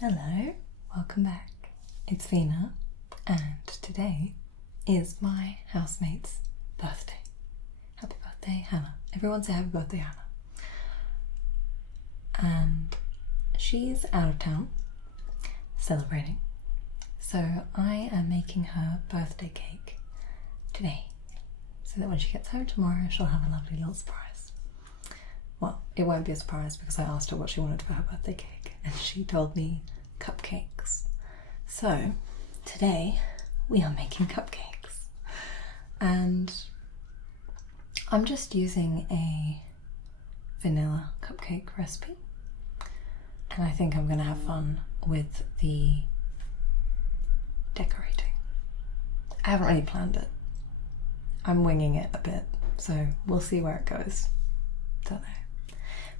Hello, welcome back. It's Vina, and today is my housemate's birthday. Happy birthday, Hannah. Everyone say happy birthday, Hannah. And she's out of town celebrating, so I am making her birthday cake today so that when she gets home tomorrow she'll have a lovely little surprise. Well, it won't be a surprise because I asked her what she wanted for her birthday cake and she told me cupcakes. So today we are making cupcakes and I'm just using a vanilla cupcake recipe, and I think I'm going to have fun with the decorating. I haven't really planned it. I'm winging it a bit, so we'll see where it goes. Don't know.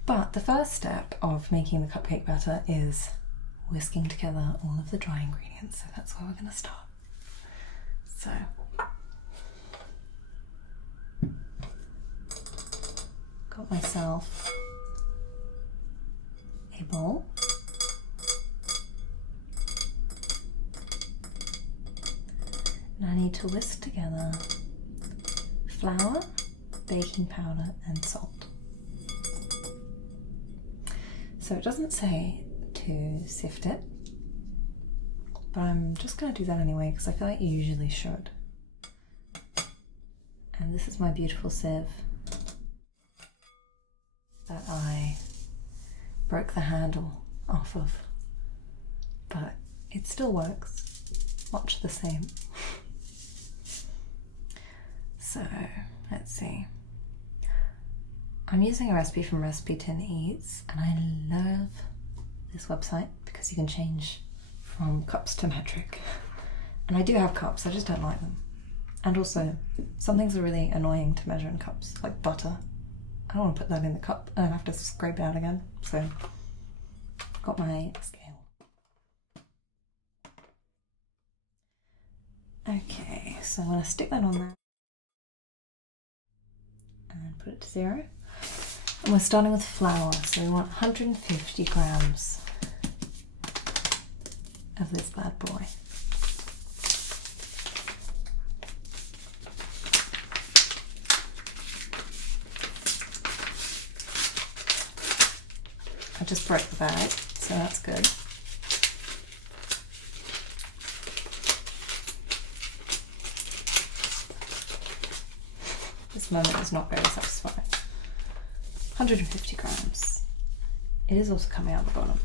But the first step of making the cupcake batter is whisking together all of the dry ingredients, so that's where we're going to start. So got myself a bowl, and I need to whisk together flour, baking powder and salt. So it doesn't say to sift it, but I'm just going to do that anyway because I feel like you usually should. And this is my beautiful sieve that I broke the handle off of, but it still works much the same. So let's see. I'm using a recipe from Recipe Tin Eats, and I love this website because you can change from cups to metric. And I do have cups, I just don't like them. And also, some things are really annoying to measure in cups, like butter. I don't want to put that in the cup and I have to scrape it out again. So, I've got my scale. Okay, so I'm going to stick that on there and put it to 0. And we're starting with flour, so we want 150 grams of this bad boy. I just broke the bag, so that's good. This moment is not very satisfying. 150 grams. It is also coming out the bottom.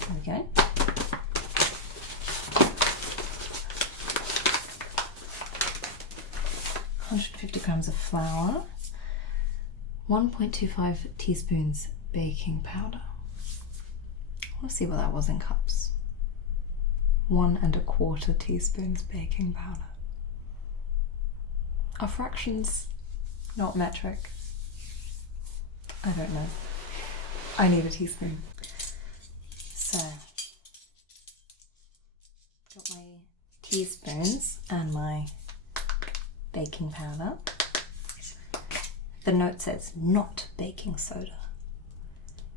There we go. Grams of flour, 1.25 teaspoons baking powder. Let's see what that was in cups. 1 1/4 teaspoons baking powder. Are fractions not metric? I don't know. I need a teaspoon. So, got my teaspoons and my baking powder. The note says not baking soda,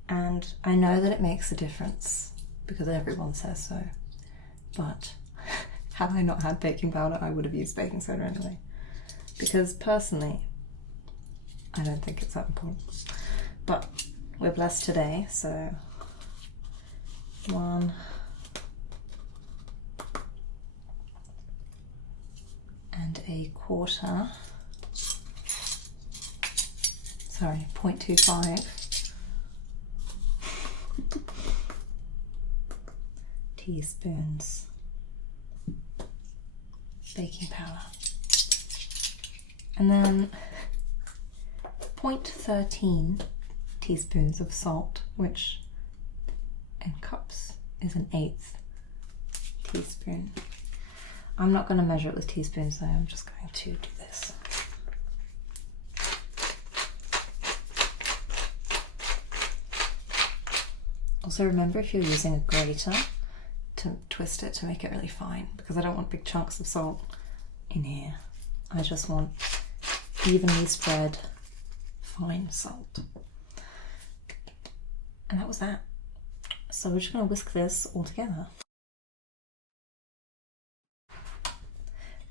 and I know that it makes a difference because everyone says so, but had I not had baking powder I would have used baking soda anyway, because personally I don't think it's that important, but we're blessed today, so 1 1/4, sorry, 0.25 teaspoons baking powder, and then 0.13 teaspoons of salt, which in cups is 1/8 teaspoon. I'm not going to measure it with teaspoons though, I'm just going to do this. Also remember, if you're using a grater, to twist it to make it really fine, because I don't want big chunks of salt in here. I just want evenly spread fine salt. And that was that. So we're just going to whisk this all together.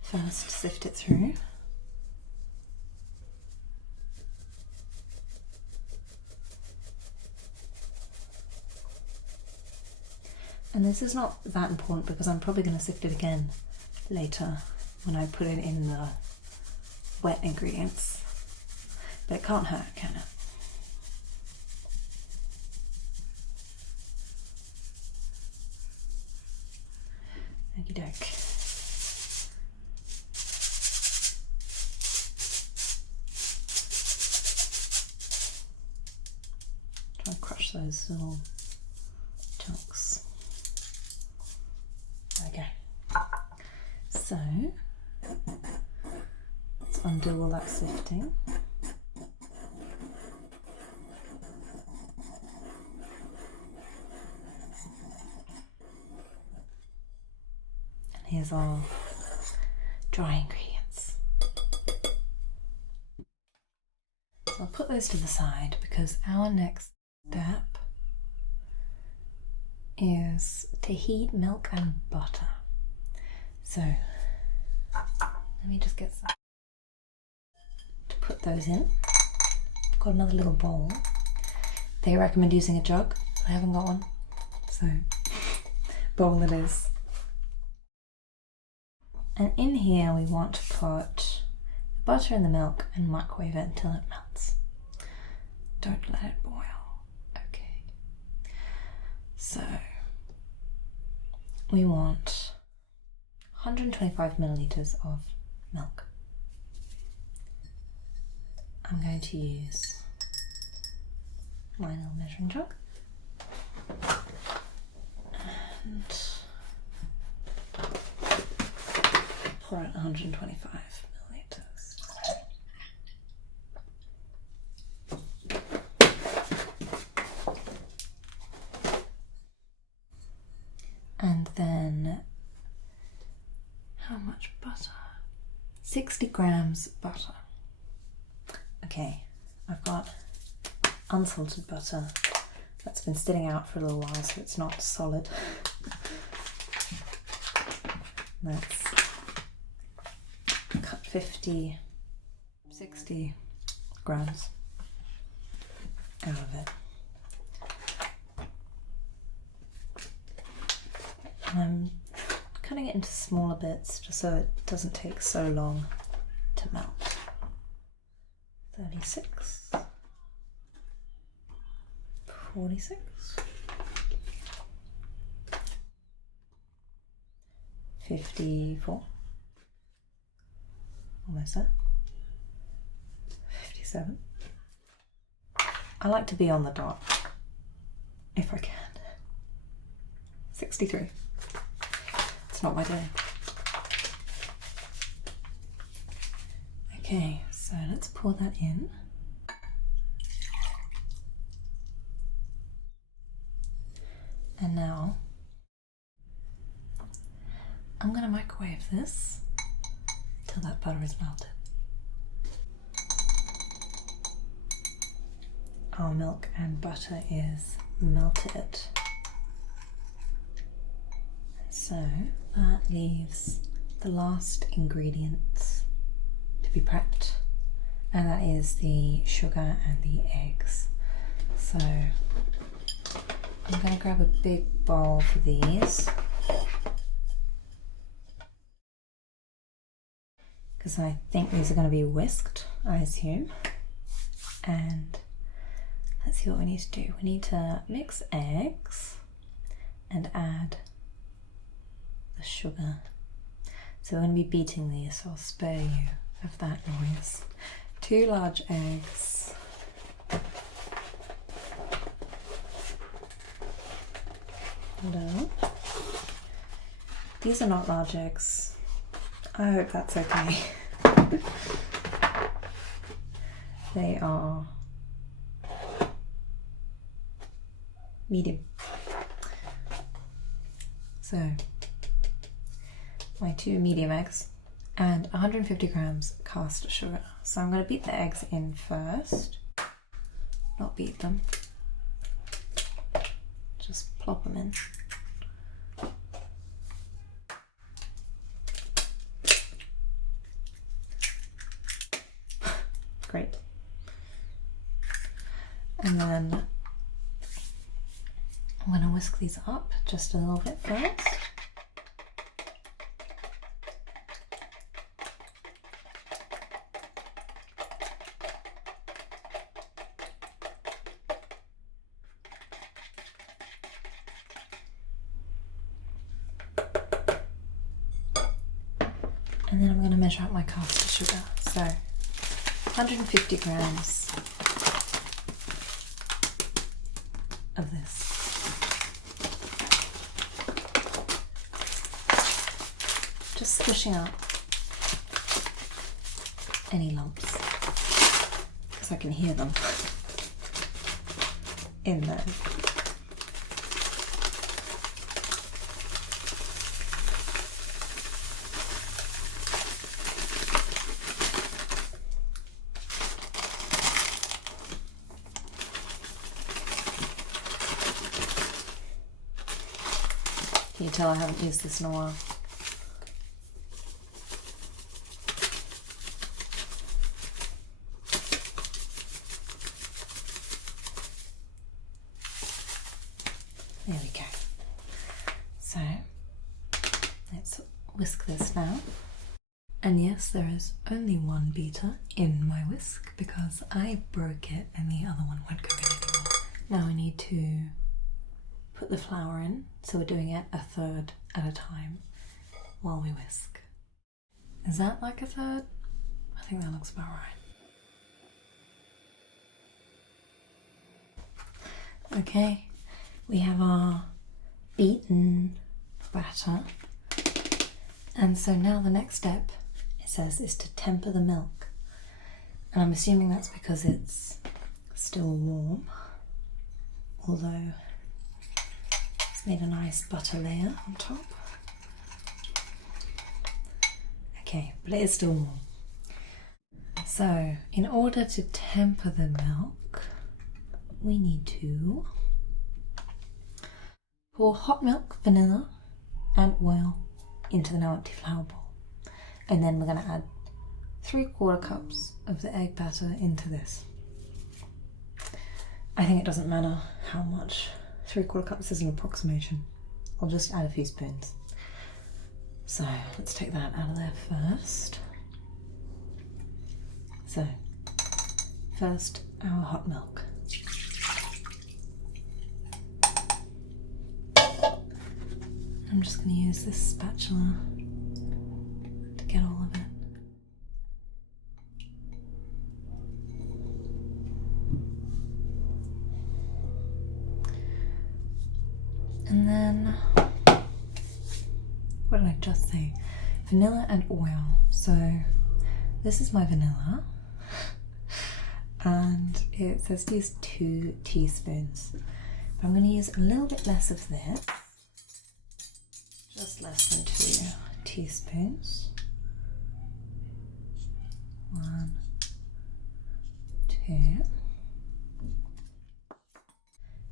First, sift it through. And this is not that important because I'm probably going to sift it again later when I put it in the wet ingredients. But it can't hurt, can it? Okie doke. Try and crush those little chunks. Okay. So let's undo all that sifting. Here's our dry ingredients. So I'll put those to the side because our next step is to heat milk and butter. So let me just get some to put those in. I've got another little bowl. They recommend using a jug. I haven't got one, so bowl it is. And in here we want to put the butter in the milk and microwave it until it melts. Don't let it boil. Okay. So we want 125 milliliters of milk. I'm going to use my little measuring jug. And pour out 125 milliliters. And then, how much butter? 60 grams butter. Okay, I've got unsalted butter that's been sitting out for a little while, so it's not solid. Let's cut 50, 60 grams out of it. And I'm cutting it into smaller bits just so it doesn't take so long to melt. 36, 46, 54, almost there, 57. I like to be on the dot if I can. 63. It's not my day. Okay, so let's pour that in. And now I'm going to microwave this till that butter is melted. Our milk and butter is melted. So that leaves the last ingredients to be prepped, and that is the sugar and the eggs. So I'm going to grab a big bowl for these because I think these are going to be whisked, I assume. And let's see what we need to do. We need to mix eggs and add the sugar. So we're going to be beating these, so I'll spare you of that noise. 2 large eggs. Hello. These are not large eggs. I hope that's okay. They are medium. So my 2 medium eggs, and 150 grams cast sugar. So I'm going to beat the eggs in first. Not beat them. Just plop them in. Great. And then I'm going to whisk these up just a little bit first. And then I'm going to measure out my caster sugar. So 150 grams of this. Just squishing out any lumps because I can hear them in there. Can you tell I haven't used this in a while? There we go. So let's whisk this now. And yes, there is only one beater in my whisk because I broke it and the other one won't go in anymore. Now I need to put the flour in, so we're doing it a third at a time while we whisk. Is that like a third? I think that looks about right. Okay, we have our beaten batter. And so now the next step, it says, is to temper the milk. And I'm assuming that's because it's still warm, although made a nice butter layer on top. Okay, but it is still warm. So, in order to temper the milk, we need to pour hot milk, vanilla, and oil into the now empty flour bowl. And then we're going to add 3/4 cups of the egg batter into this. I think it doesn't matter how much. 3/4 cups is an approximation. I'll just add a few spoons. So let's take that out of there first. So first, our hot milk. I'm just going to use this spatula to get all of it. And then, what did I just say? Vanilla and oil. So this is my vanilla. And it says to use 2 teaspoons. But I'm going to use a little bit less of this. Just less than 2 teaspoons. 1, 2.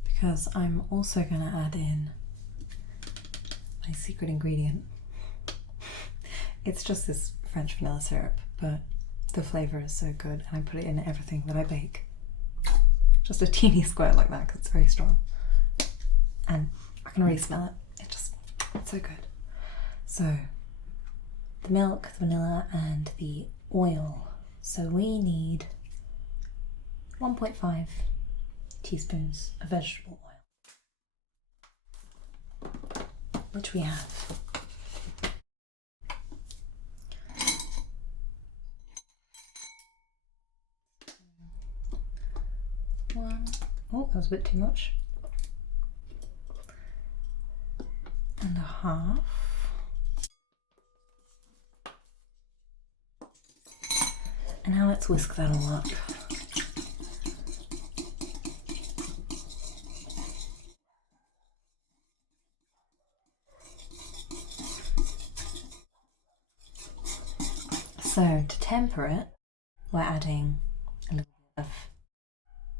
Because I'm also going to add in my secret ingredient. It's just this French vanilla syrup, but the flavour is so good and I put it in everything that I bake. Just a teeny squirt like that because it's very strong. And I can already smell it. It's so good. So the milk, the vanilla and the oil. So we need 1.5 teaspoons of vegetable oil, which we have. Oh, that was a bit too much. And a half. And now let's whisk that all up. So to temper it, we're adding a little bit of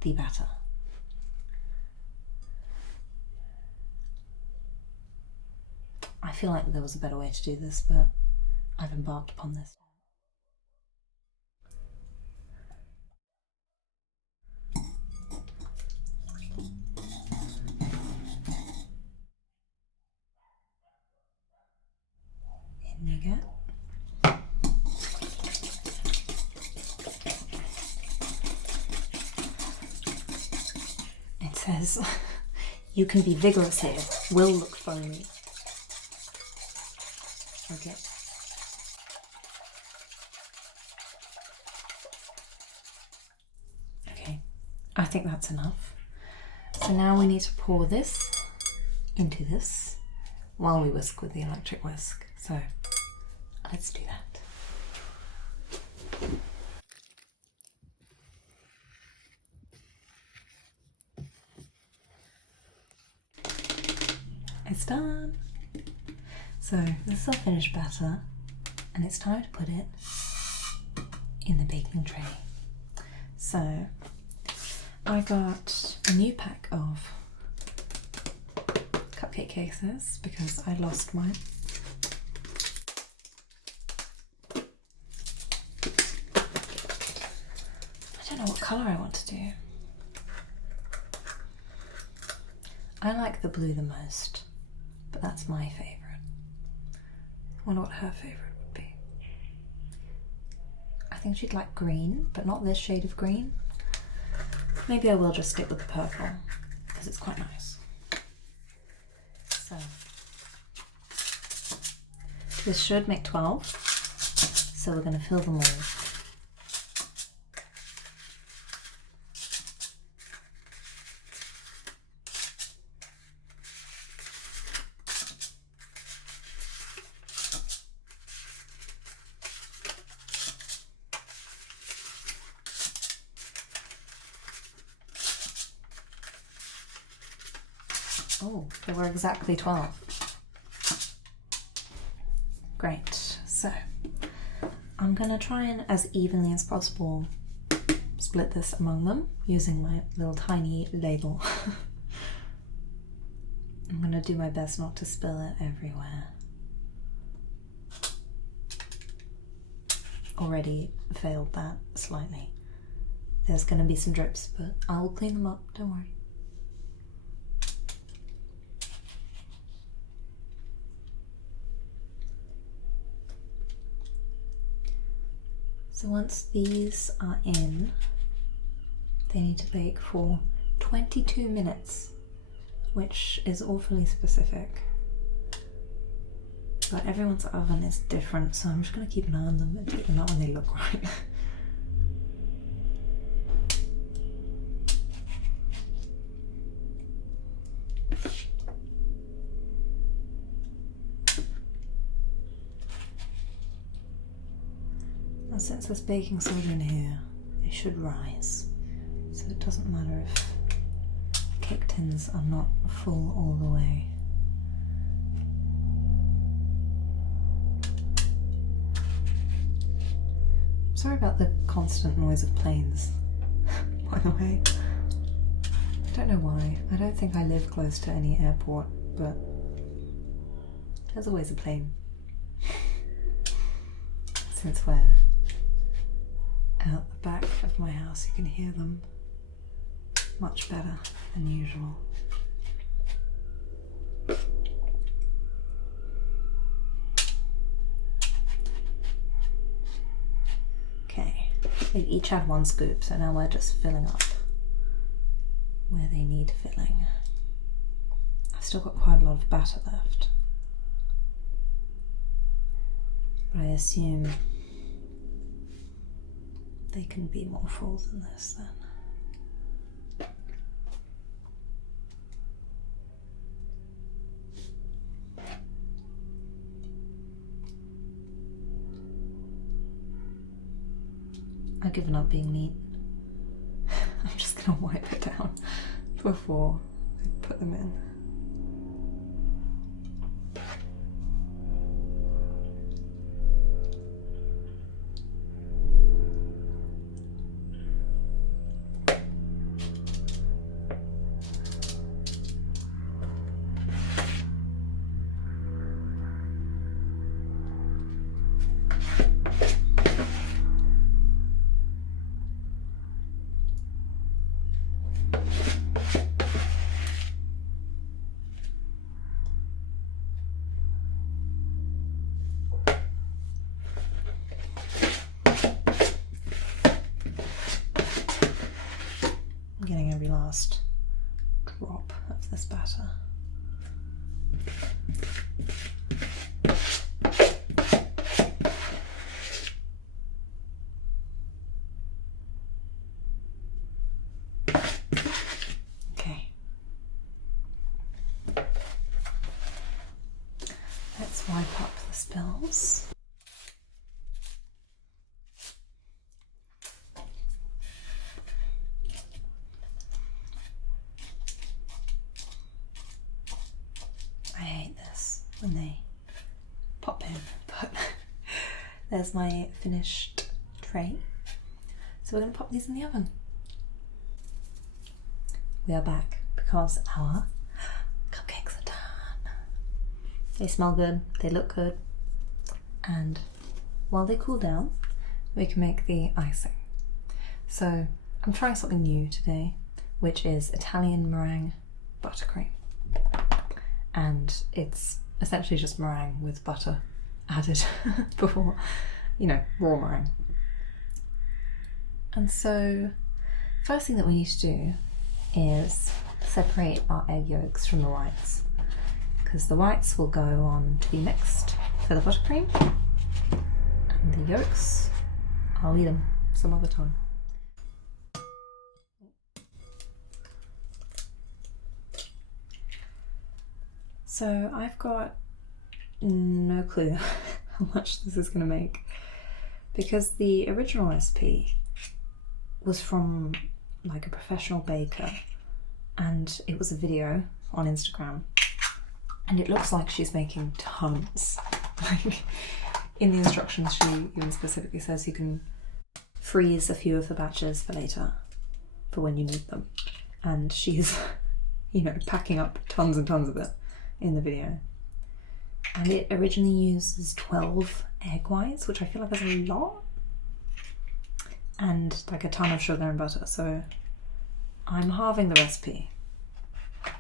the batter. I feel like there was a better way to do this, but I've embarked upon this. In you go. It says, you can be vigorous here, will look foamy. Okay. Okay, I think that's enough. So now we need to pour this into this while we whisk with the electric whisk. So let's do that. It's done. So this is our finished batter, and it's time to put it in the baking tray. So I got a new pack of cupcake cases because I lost mine. I don't know what colour I want to do. I like the blue the most, but that's my favourite. I wonder what her favourite would be. I think she'd like green, but not this shade of green. Maybe I will just stick with the purple, because it's quite nice. So, this should make 12, so we're going to fill them all. Oh, there were exactly 12. Great, so I'm gonna try and as evenly as possible split this among them using my little tiny ladle. I'm gonna do my best not to spill it everywhere. Already failed that slightly. There's gonna be some drips, but I will clean them up, don't worry. So once these are in, they need to bake for 22 minutes, which is awfully specific. But everyone's oven is different, so I'm just going to keep an eye on them and take them out when they look right. And since there's baking soda in here, it should rise. So it doesn't matter if cake tins are not full all the way. Sorry about the constant noise of planes, by the way. I don't know why. I don't think I live close to any airport, but there's always a plane. Since we're out the back of my house, you can hear them much better than usual. Okay, they've each had one scoop, so now we're just filling up where they need filling. I've still got quite a lot of batter left, but I assume they can be more full than this then. I've given up being neat. I'm just gonna wipe it down before I put them in. drop of this batter. Okay. Let's wipe up the spills. When they pop in, but there's my finished tray. So we're going to pop these in the oven. We are back because our cupcakes are done. They smell good, they look good, and while they cool down, we can make the icing. So I'm trying something new today, which is Italian meringue buttercream. And it's essentially just meringue with butter added before, you know, raw meringue. And so, first thing that we need to do is separate our egg yolks from the whites, because the whites will go on to be mixed for the buttercream, and the yolks, I'll eat them some other time. So I've got no clue how much this is going to make, because the original recipe was from like a professional baker, and it was a video on Instagram, and it looks like she's making tons. Like in the instructions she even specifically says you can freeze a few of the batches for later, for when you need them, and she's, you know, packing up tons and tons of it in the video. And it originally uses 12 egg whites, which I feel like is a lot, and like a ton of sugar and butter. So I'm halving the recipe,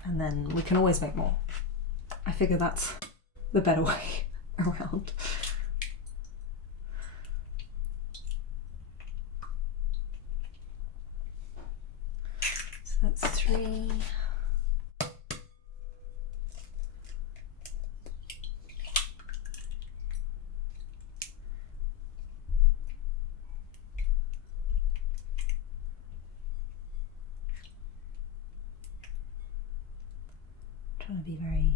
and then we can always make more. I figure that's the better way around. So that's 3. Trying to be very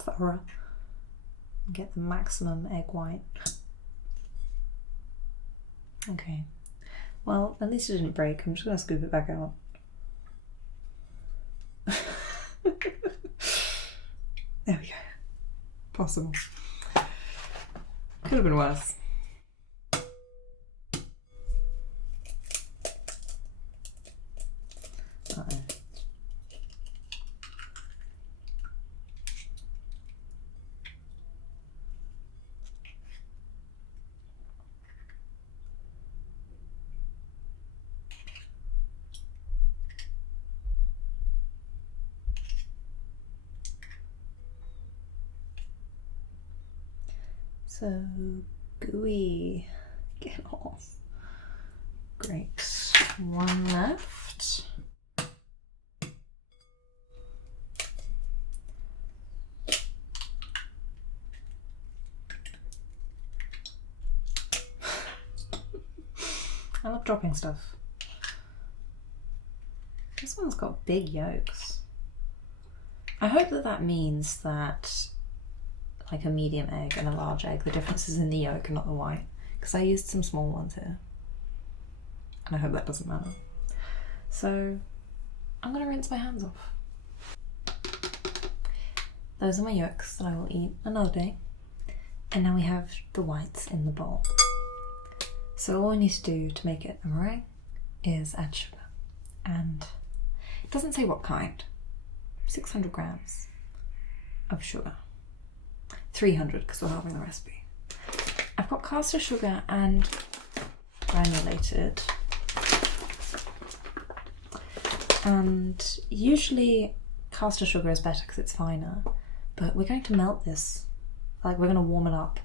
thorough and get the maximum egg white. Okay, well, at least it didn't break. I'm just going to scoop it back out. There we go. Possible. Could have been worse. Uh-oh. So gooey. Get off. Great. One left. I love dropping stuff. This one's got big yolks. I hope that that means that like a medium egg and a large egg, the difference is in the yolk and not the white, because I used some small ones here, and I hope that doesn't matter. So I'm going to rinse my hands off. Those are my yolks that I will eat another day, and now we have the whites in the bowl. So all we need to do to make it a meringue is add sugar, and it doesn't say what kind. 600 grams of sugar. 300 because we're halving the recipe. I've got caster sugar and granulated, and usually caster sugar is better because it's finer, but we're going to melt this, like we're going to warm it up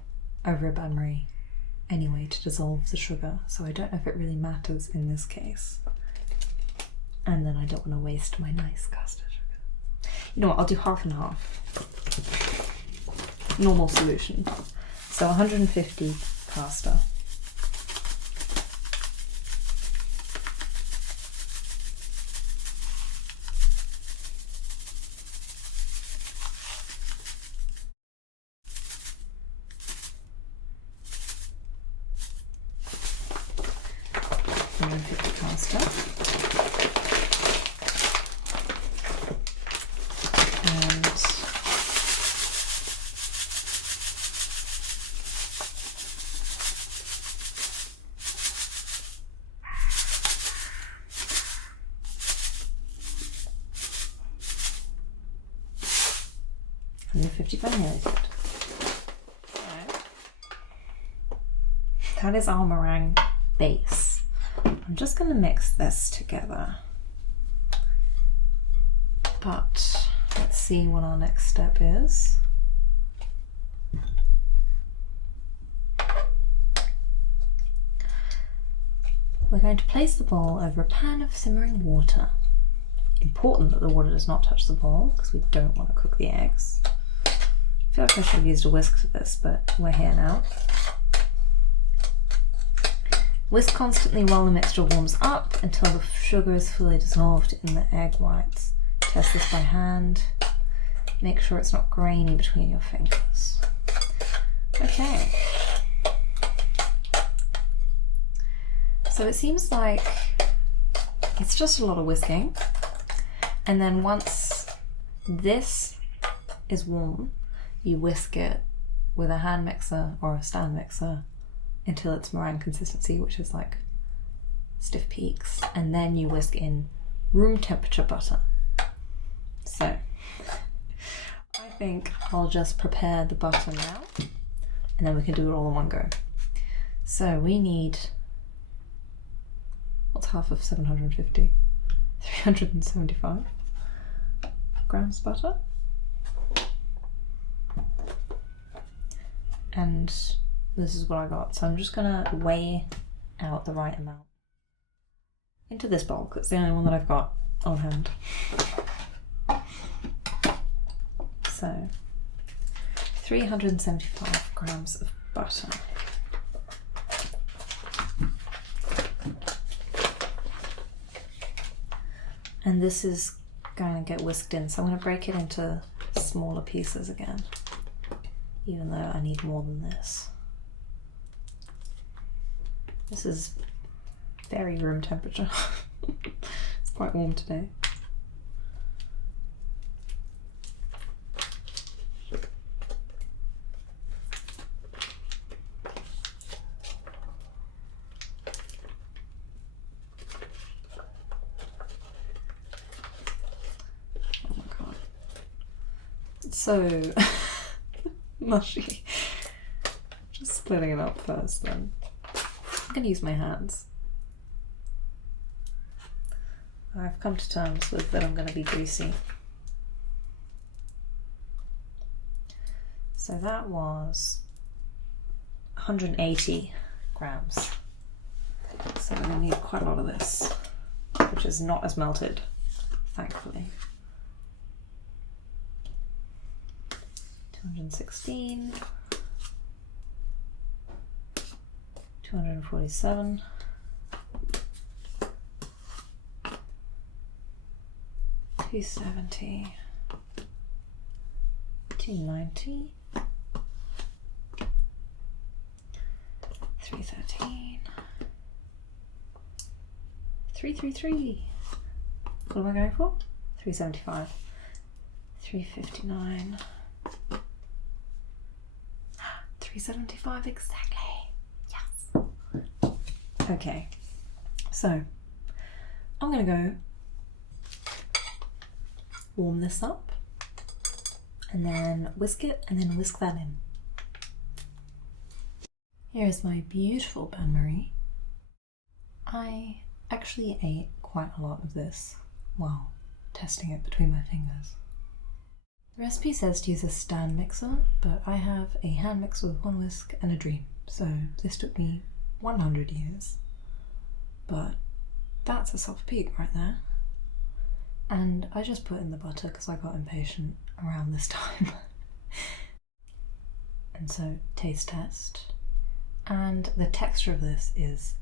over a bain-marie anyway to dissolve the sugar, so I don't know if it really matters in this case. and then I don't want to waste my nice custard sugar. You know what, I'll do half and half. Normal solution. So 150 caster. Caster. And $150 milliliters. That is our meringue base. I'm just going to mix this together, but let's see what our next step is. We're going to place the bowl over a pan of simmering water. Important that the water does not touch the bowl because we don't want to cook the eggs. I feel like I should have used a whisk for this, but we're here now. Whisk constantly while the mixture warms up until the sugar is fully dissolved in the egg whites. Test this by hand. Make sure it's not grainy between your fingers. Okay. So it seems like it's just a lot of whisking. And then once this is warm, you whisk it with a hand mixer or a stand mixer until it's meringue consistency, which is like stiff peaks, and then you whisk in room temperature butter. So I think I'll just prepare the butter now, and then we can do it all in one go. So we need, what's half of 750? 375 grams butter. And this is what I got, so I'm just gonna weigh out the right amount into this bowl, because it's the only one that I've got on hand. So 375 grams of butter. And this is going to get whisked in, so I'm going to break it into smaller pieces again, even though I need more than this. This is very room temperature. It's quite warm today. Oh my god. It's so mushy. Just splitting it up first then. I'm going to use my hands. I've come to terms with that I'm going to be greasy. So that was 180 grams. So we're going to need quite a lot of this, which is not as melted, thankfully. 216. 247, 270, 290, 313, 333. What am I going for? 375, 359, 375 exactly. Okay, so I'm gonna go warm this up and then whisk it and then whisk that in. Here is my beautiful bain-marie. I actually ate quite a lot of this while testing it between my fingers. The recipe says to use a stand mixer, but I have a hand mixer with one whisk and a dream, so this took me 100 years, but that's a soft peak right there. And I just put in the butter because I got impatient around this time. And so, taste test. And the texture of this is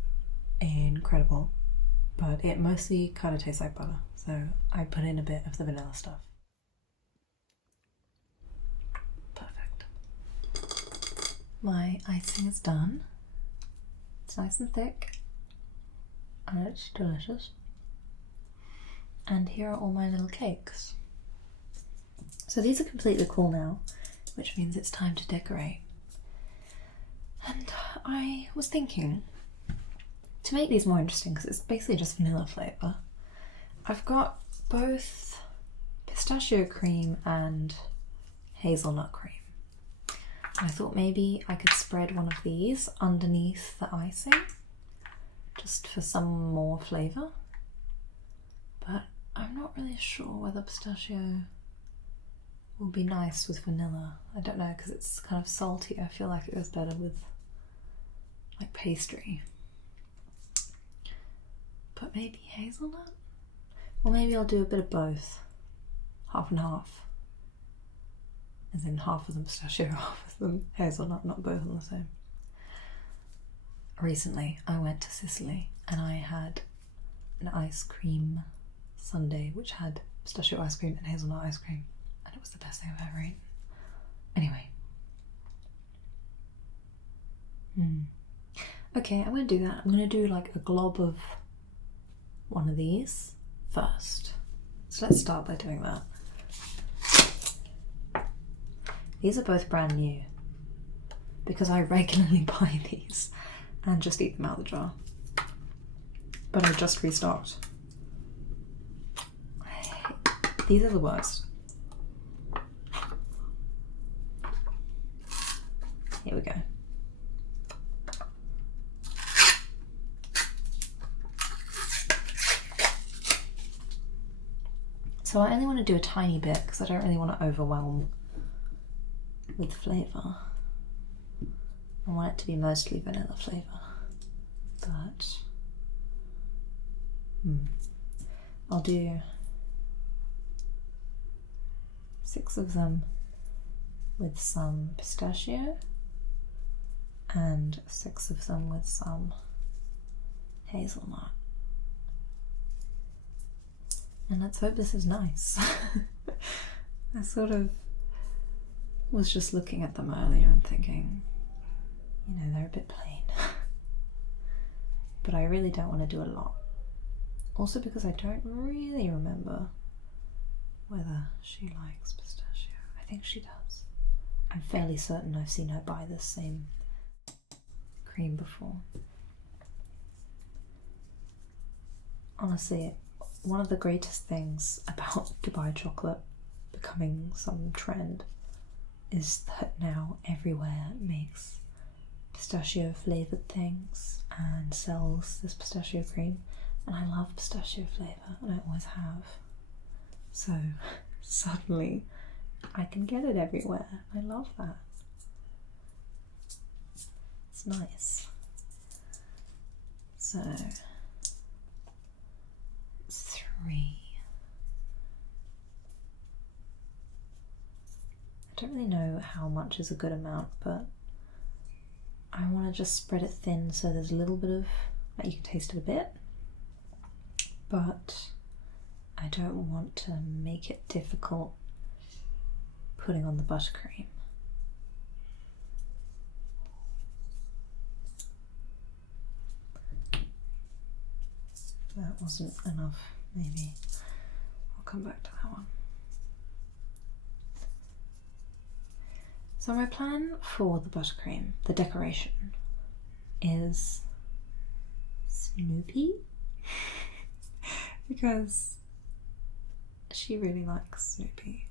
incredible, but it mostly kind of tastes like butter. So I put in a bit of the vanilla stuff. Perfect. My icing is done. It's nice and thick, and it's delicious. And here are all my little cakes. So these are completely cool now, which means it's time to decorate. And I was thinking, to make these more interesting, because it's basically just vanilla flavour, I've got both pistachio cream and hazelnut cream. And I thought maybe I could spread one of these underneath the icing, just for some more flavour. But I'm not really sure whether pistachio will be nice with vanilla. I don't know, because it's kind of salty. I feel like it goes better with like pastry. But maybe hazelnut? Or maybe I'll do a bit of both. Half and half. As in half of them pistachio, half of them hazelnut, not both on the same. Recently I went to Sicily and I had an ice cream sundae which had pistachio ice cream and hazelnut ice cream, and it was the best thing I've ever eaten. Anyway. Okay, I'm gonna do that. I'm gonna do like a glob of one of these first. So let's start by doing that. These are both brand new because I regularly buy these and just eat them out of the jar. But I just restocked. These are the worst. Here we go. So I only want to do a tiny bit because I don't really want to overwhelm with flavour. I want it to be mostly vanilla flavour, but I'll do 6 of them with some pistachio and 6 of them with some hazelnut. And let's hope this is nice. I sort of was just looking at them earlier and thinking, you know, they're a bit plain. But I really don't want to do a lot. Also because I don't really remember whether she likes pistachio. I think she does. I'm fairly certain I've seen her buy this same cream before. Honestly, one of the greatest things about Dubai chocolate becoming some trend is that now everywhere makes pistachio flavoured things and sells this pistachio cream, and I love pistachio flavour and I always have. So suddenly I can get it everywhere. I love that. It's nice. So 3. I don't really know how much is a good amount, but I want to just spread it thin so there's a little bit of, like, you can taste it a bit, but I don't want to make it difficult putting on the buttercream. That wasn't enough, maybe. I'll come back to that one. So my plan for the buttercream, the decoration, is Snoopy. Because she really likes Snoopy.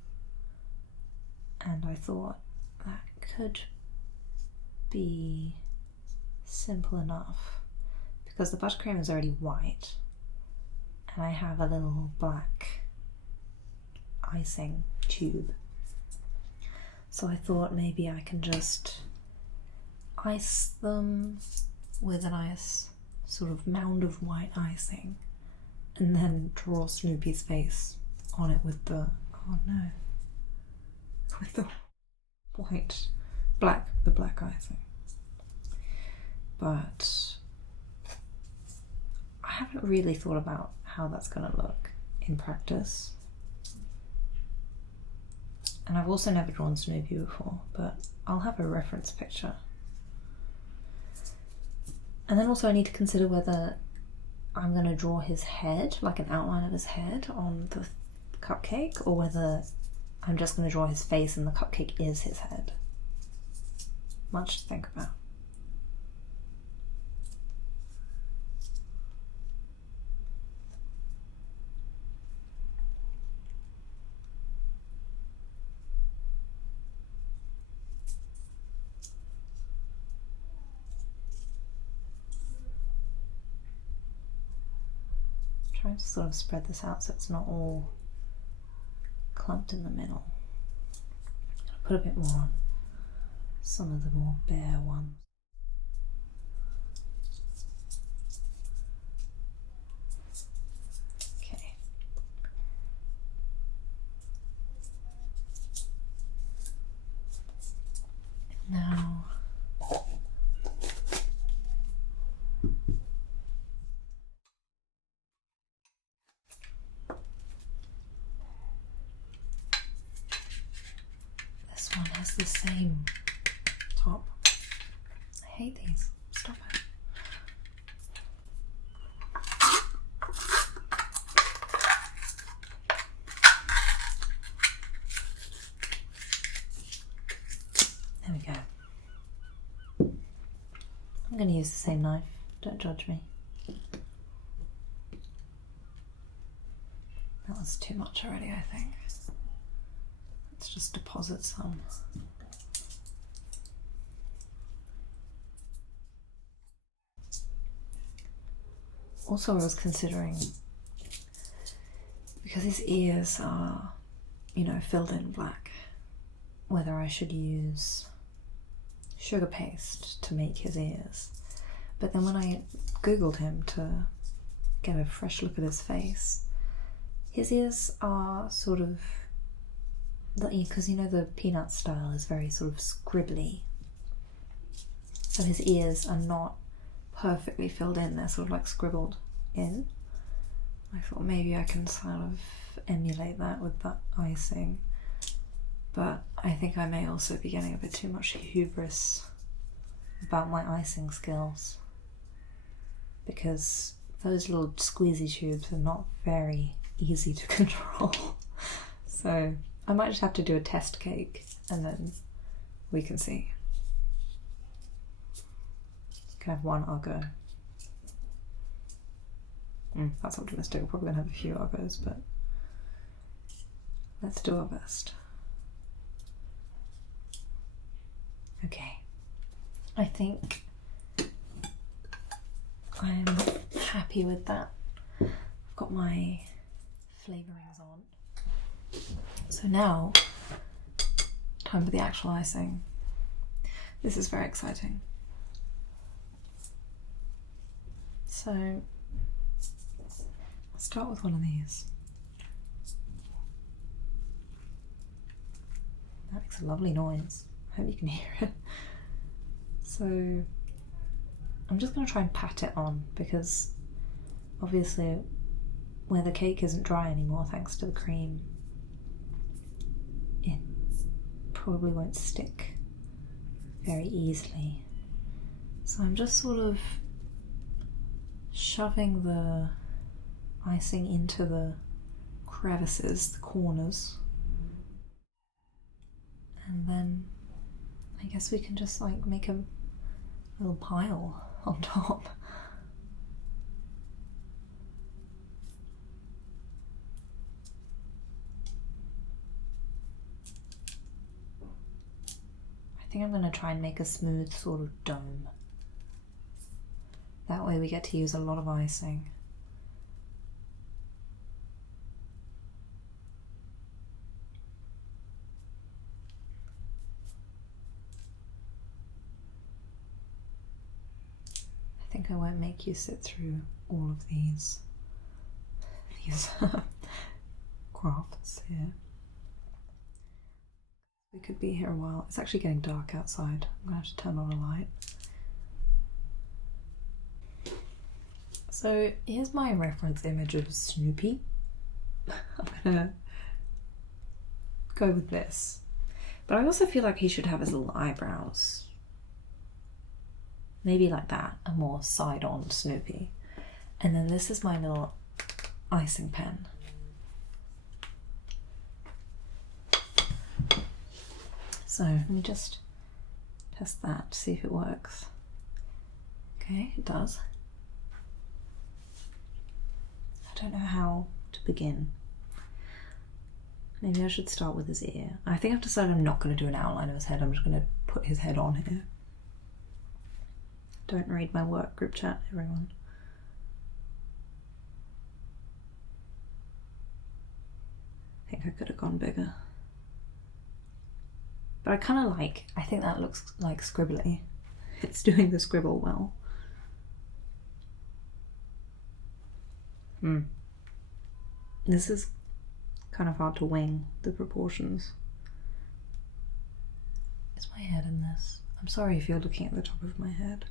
And I thought that could be simple enough because the buttercream is already white and I have a little black icing tube. So I thought maybe I can just ice them with a nice sort of mound of white icing and then draw Snoopy's face on it with the, oh no, with the the black icing. But I haven't really thought about how that's going to look in practice. And I've also never drawn Snoopy before, but I'll have a reference picture. And then also I need to consider whether I'm going to draw his head, like an outline of his head on the cupcake, or whether I'm just going to draw his face and the cupcake is his head. Much to think about. Trying to sort of spread this out so it's not all clumped in the middle. I'll put a bit more on some of the more bare ones. Okay. Now this one has the same top. I hate these. Stop it. There we go. I'm going to use the same knife. Don't judge me. That was too much already, I think. Let's just deposit some. Also, I was considering, because his ears are, you know, filled in black, whether I should use sugar paste to make his ears. But then when I googled him to get a fresh look at his face, his ears are sort of, because you know the peanut style is very sort of scribbly. So his ears are not perfectly filled in, they're sort of like scribbled in. I thought maybe I can sort of emulate that with that icing, but I think I may also be getting a bit too much hubris about my icing skills, because those little squeezy tubes are not very easy to control. So I might just have to do a test cake and then we can see. Can have one Uggo. That's optimistic. We're probably gonna have a few Uggos, but let's do our best. Okay. I think I'm happy with that. I've got my flavourings on. So now, time for the actual icing. This is very exciting. So, let's start with one of these. That makes a lovely noise. I hope you can hear it. So, I'm just going to try and pat it on, because obviously where the cake isn't dry anymore thanks to the cream, it probably won't stick very easily. So I'm just sort of shoving the icing into the crevices, the corners, and then I guess we can just like make a little pile on top. I think I'm going to try and make a smooth sort of dome. That way we get to use a lot of icing. I think I won't make you sit through all of these crafts here. We could be here a while. It's actually getting dark outside. I'm gonna have to turn on a light. So here's my reference image of Snoopy. I'm gonna go with this. But I also feel like he should have his little eyebrows. Maybe like that, a more side-on Snoopy. And then this is my little icing pen. So let me just test that to see if it works. Okay, it does. I don't know how to begin. Maybe I should start with his ear. I think I've decided I'm not going to do an outline of his head. I'm just going to put his head on here. Don't read my work group chat, everyone. I think I could have gone bigger. But I kind of like, I think that looks like scribbly. It's doing the scribble well. This is kind of hard to wing, the proportions. Is my head in this? I'm sorry if you're looking at the top of my head.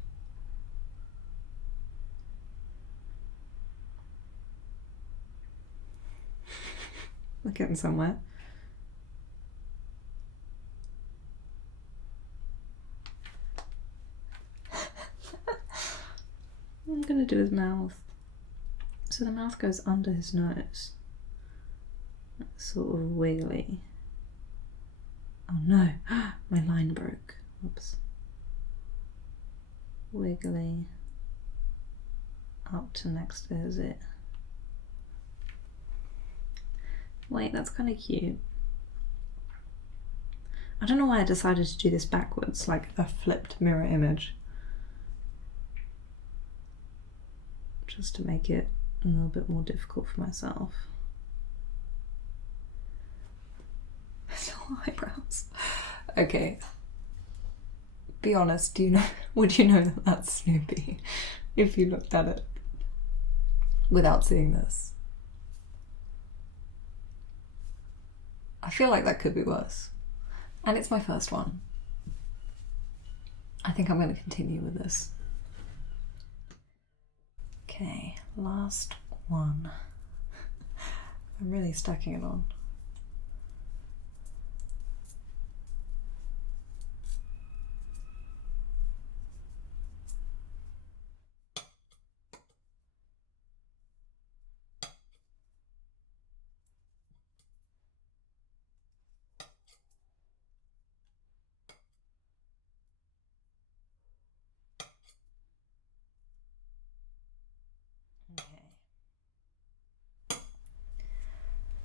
We're getting somewhere. I'm gonna do his mouth. So the mouth goes under his nose. That's sort of wiggly. Oh no, my line broke. Oops. Wiggly up to next to his ear. Wait, that's kind of cute. I don't know why I decided to do this backwards, like a flipped mirror image. Just to make it a little bit more difficult for myself. Little eyebrows. Okay. Be honest, do you know, would you know that that's Snoopy if you looked at it without seeing this? I feel like that could be worse. And it's my first one. I think I'm going to continue with this. Okay, last one. I'm really stacking it on.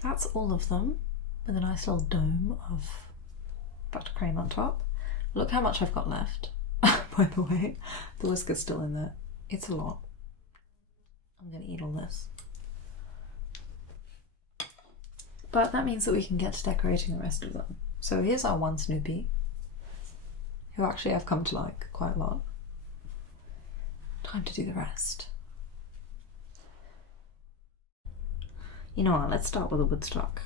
That's all of them, with a nice little dome of buttercream on top. Look how much I've got left. By the way, the whisker's still in there. It's a lot. I'm gonna eat all this. But that means that we can get to decorating the rest of them. So here's our one Snoopy, who actually I've come to like quite a lot. Time to do the rest. You know what, let's start with a Woodstock.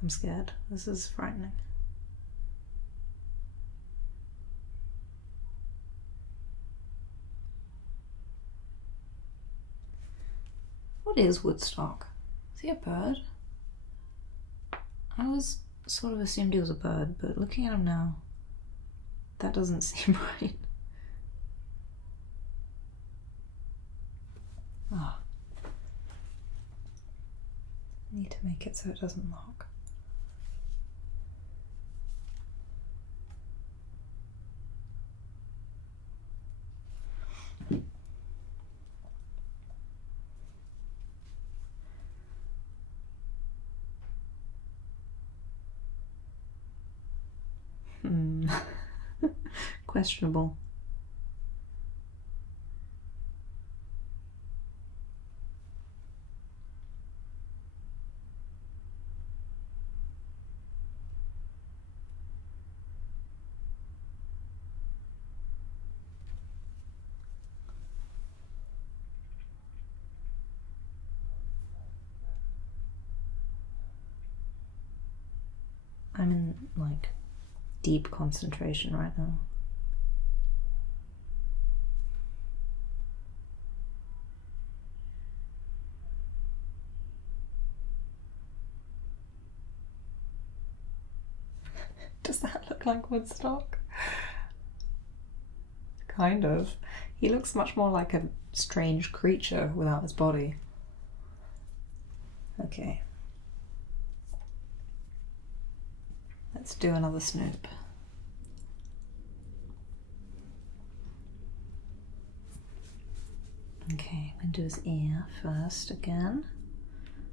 I'm scared. This is frightening. What is Woodstock? Is he a bird? I was sort of assumed he was a bird, but looking at him now, that doesn't seem right. Ah. Need to make it so it doesn't lock. Questionable. I'm in like deep concentration right now. Does that look like Woodstock? Kind of. He looks much more like a strange creature without his body. Okay. Let's do another snoop. Okay, I'm going to do his ear first again.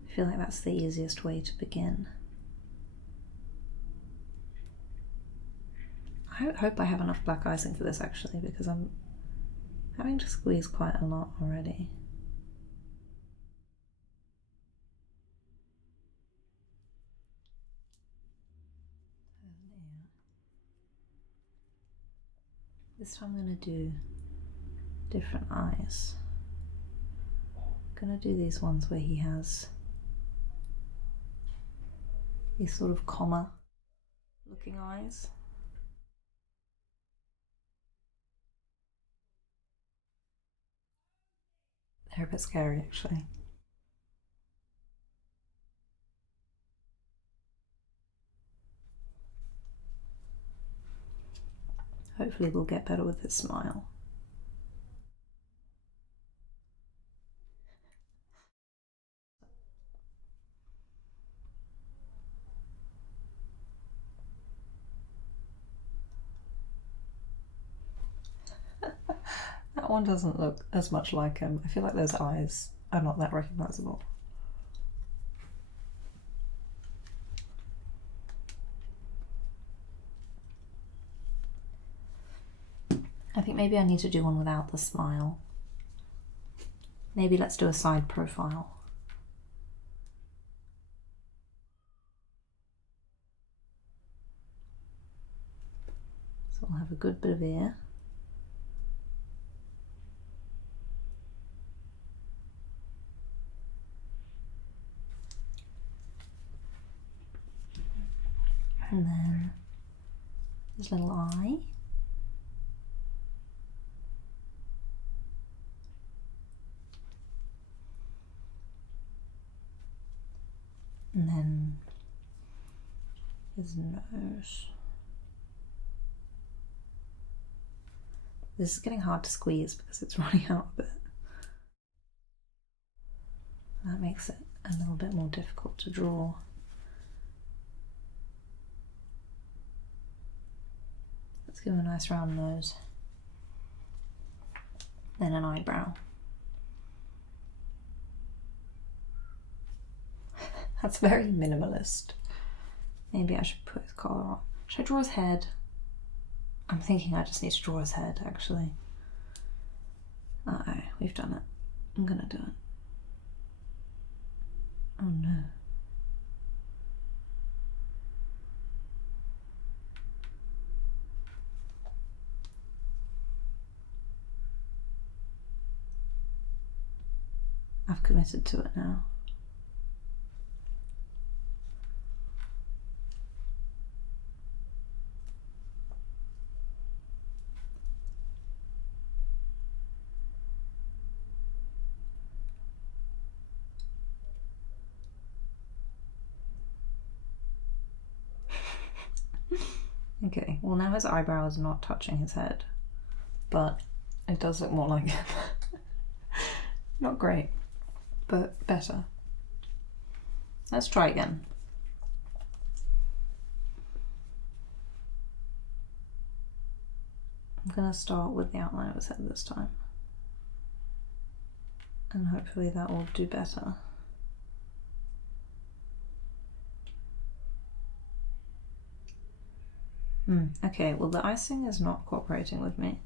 I feel like that's the easiest way to begin. I hope I have enough black icing for this actually, because I'm having to squeeze quite a lot already. This time I'm going to do different eyes. I'm going to do these ones where he has these sort of comma looking eyes. They're a bit scary actually. Hopefully we'll get better with his smile. That one doesn't look as much like him. I feel like those eyes are not that recognisable. I think maybe I need to do one without the smile. Maybe let's do a side profile. So we'll have a good bit of ear. And then his little eye. And then his nose. This is getting hard to squeeze because it's running out a bit. That makes it a little bit more difficult to draw. Let's give him a nice round nose. Then an eyebrow. That's very minimalist. Maybe I should put his collar on. Should I draw his head? I'm thinking I just need to draw his head actually. Uh-oh, we've done it. I'm gonna do it. Oh no. I've committed to it now. Okay, well now his eyebrow is not touching his head, but it does look more like him. Not great, but better. Let's try again. I'm going to start with the outline of his head this time. And hopefully that will do better. Okay, well the icing is not cooperating with me.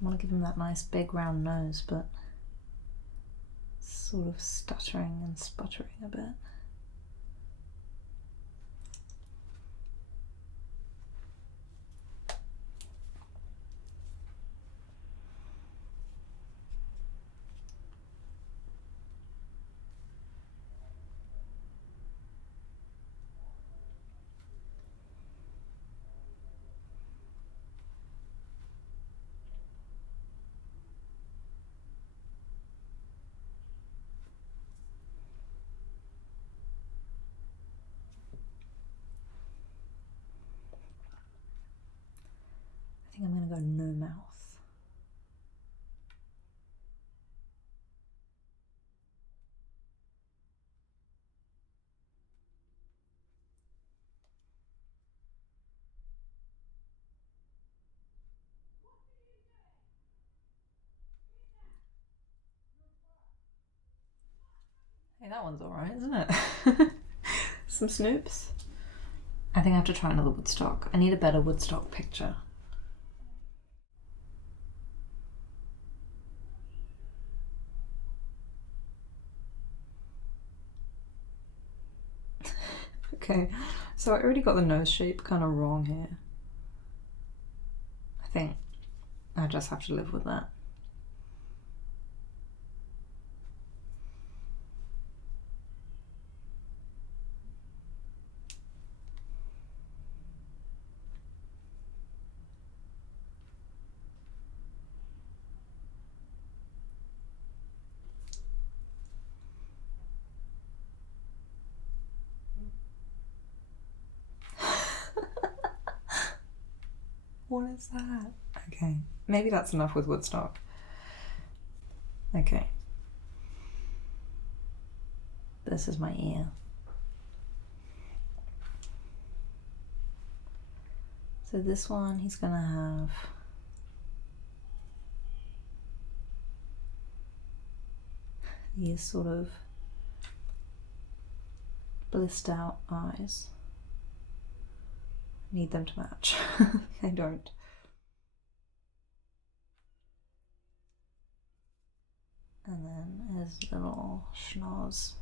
I want to give him that nice big round nose, but it's sort of stuttering and sputtering a bit. gonna go no mouth. Hey, that one's alright, isn't it? Some snoops. I think I have to try another Woodstock. I need a better Woodstock picture. Okay, so I already got the nose shape kind of wrong here. I think I just have to live with that. What is that? Okay, maybe that's enough with Woodstock. Okay. This is my ear. So this one, he's gonna have these sort of blissed out eyes. Need them to match. They don't. And then his little schnoz.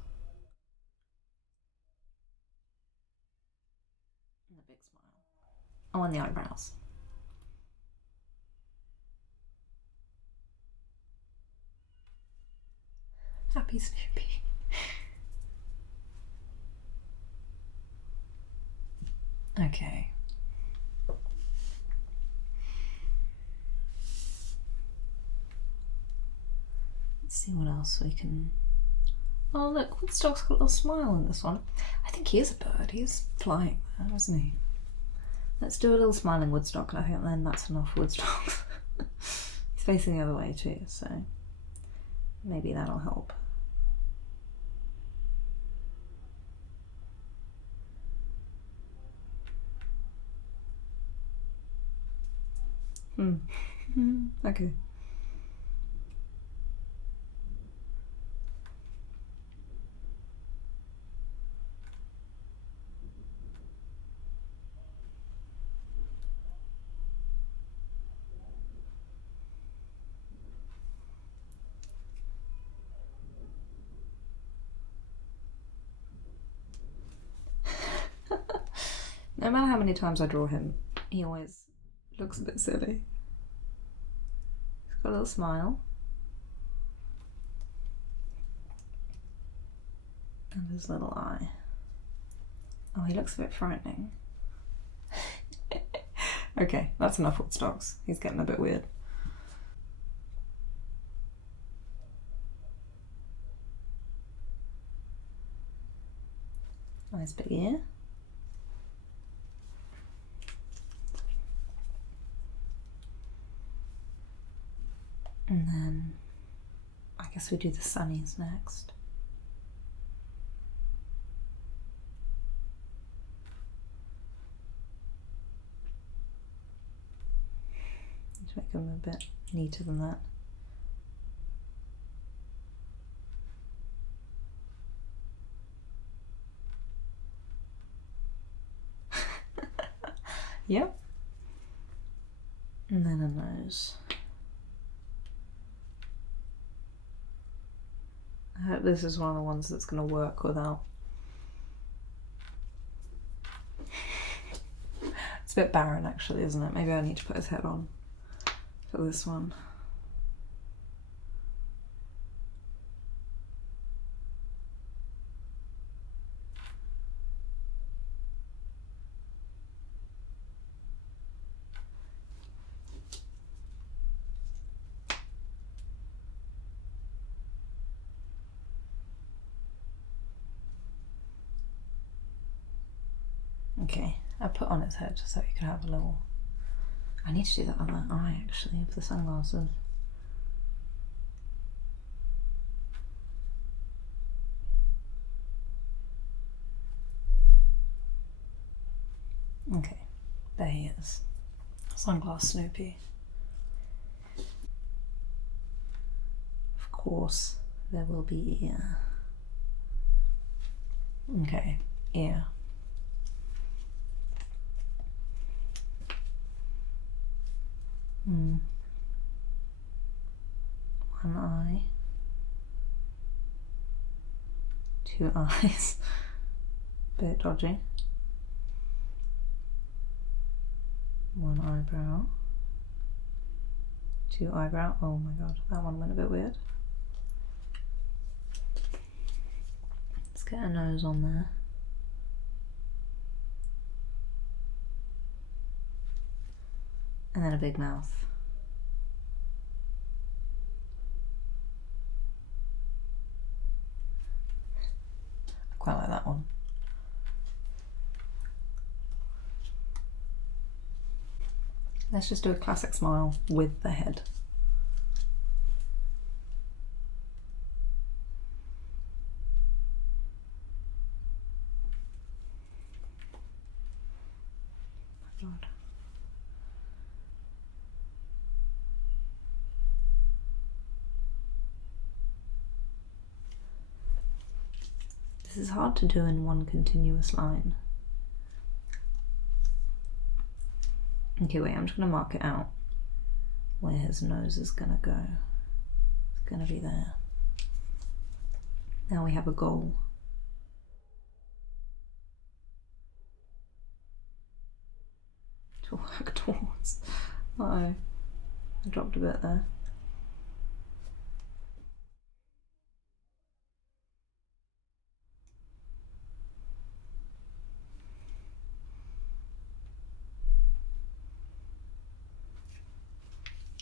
And a big smile. Oh, and the eyebrows. Happy Snoopy. Okay. Let's see what else we can... Oh look, Woodstock's got a little smile in this one. I think he is a bird. He's flying there, isn't he? Let's do a little smiling Woodstock. I think then that's enough Woodstock. He's facing the other way too, so maybe that'll help. Okay. No matter how many times I draw him, he always looks a bit silly. He's got a little smile. And his little eye. Oh, he looks a bit frightening. Okay, that's enough Woodstocks. He's getting a bit weird. Nice big ear. And then I guess we do the sunnies next. To make them a bit neater than that. Yep. And then a nose. I hope this is one of the ones that's going to work without. It's a bit barren actually, isn't it? Maybe I need to put his head on for this one. Okay, I put on its head so you can have a little I need to do that other eye actually of the sunglasses. Okay, there he is. Sunglass Snoopy. Of course, there will be ear. Okay, ear. One eye. Two eyes. Bit dodgy. One eyebrow. Two eyebrow. Oh my god, that one went a bit weird. Let's get a nose on there. And then a big mouth. I quite like that one. Let's just do a classic smile with the head. Oh my God. This is hard to do in one continuous line. Okay, wait, I'm just going to mark it out where his nose is going to go. It's going to be there. Now we have a goal. To work towards. Uh-oh, I dropped a bit there.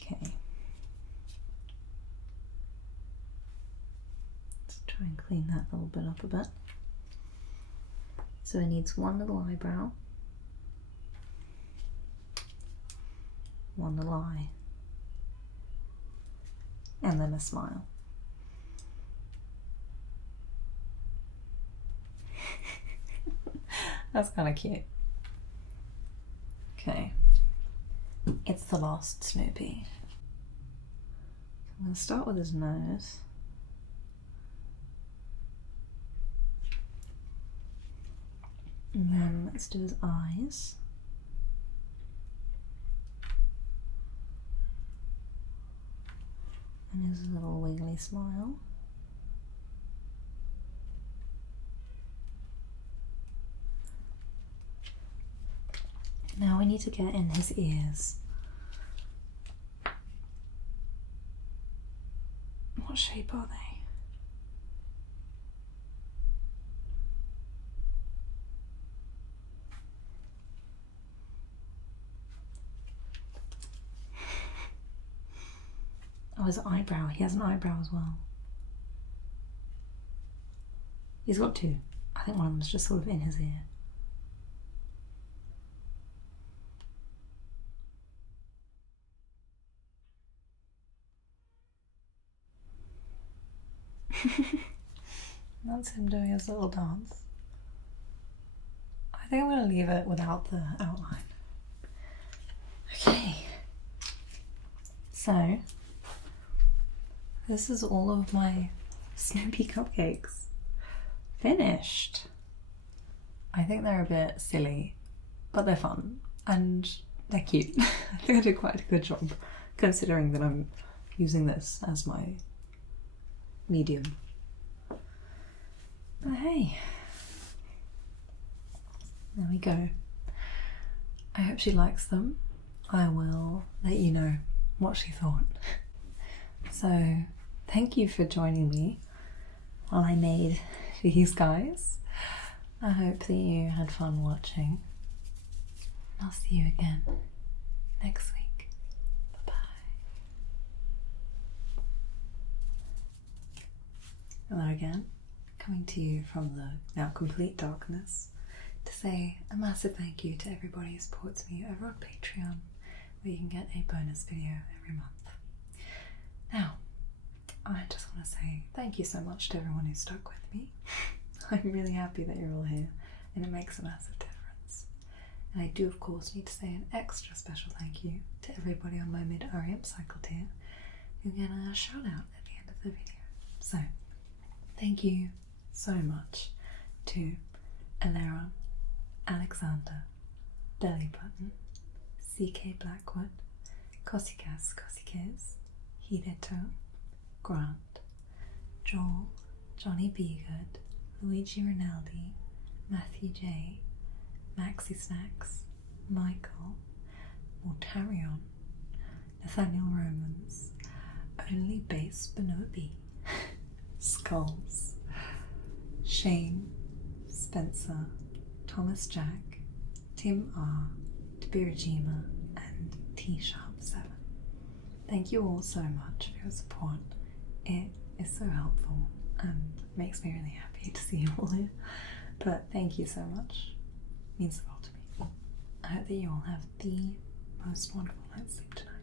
Okay. Let's try and clean that little bit up a bit. So it needs one little eyebrow, one little eye, and then a smile. That's kind of cute. Okay. It's the last Snoopy. I'm going to start with his nose. And then let's do his eyes. And his little wiggly smile. Now we need to get in his ears. What shape are they? Oh, his eyebrow. He has an eyebrow as well. He's got two. I think one of them's just sort of in his ear. That's him doing his little dance. I think I'm going to leave it without the outline. Okay. So, this is all of my Snoopy cupcakes finished. I think they're a bit silly, but they're fun and they're cute. I think I did quite a good job considering that I'm using this as my medium. But hey, there we go. I hope she likes them. I will let you know what she thought. So thank you for joining me while I made these guys. I hope that you had fun watching. I'll see you again next week. Bye-bye. Hello again, coming to you from the now complete darkness to say a massive thank you to everybody who supports me over on Patreon where you can get a bonus video every month. Now, I just want to say thank you so much to everyone who stuck with me. I'm really happy that you're all here, and it makes a massive difference. And I do, of course, need to say an extra special thank you to everybody on my mid-REM cycle tier who get a shout out at the end of the video. So, thank you so much to Alera, Alexander, Belly Button, CK Blackwood, Kosikas Kosikes, Hideto, Grant, Joel, Johnny Begood, Luigi Rinaldi, Matthew J, Maxi Snacks, Michael, Mortarion, Nathaniel Romans, Only Base but no B, Skulls, Shane, Spencer, Thomas Jack, Tim R, Tibirajima, and T-Sharp7. Thank you all so much for your support. It is so helpful and makes me really happy to see you all here. But thank you so much. It means the world to me. I hope that you all have the most wonderful night's sleep tonight.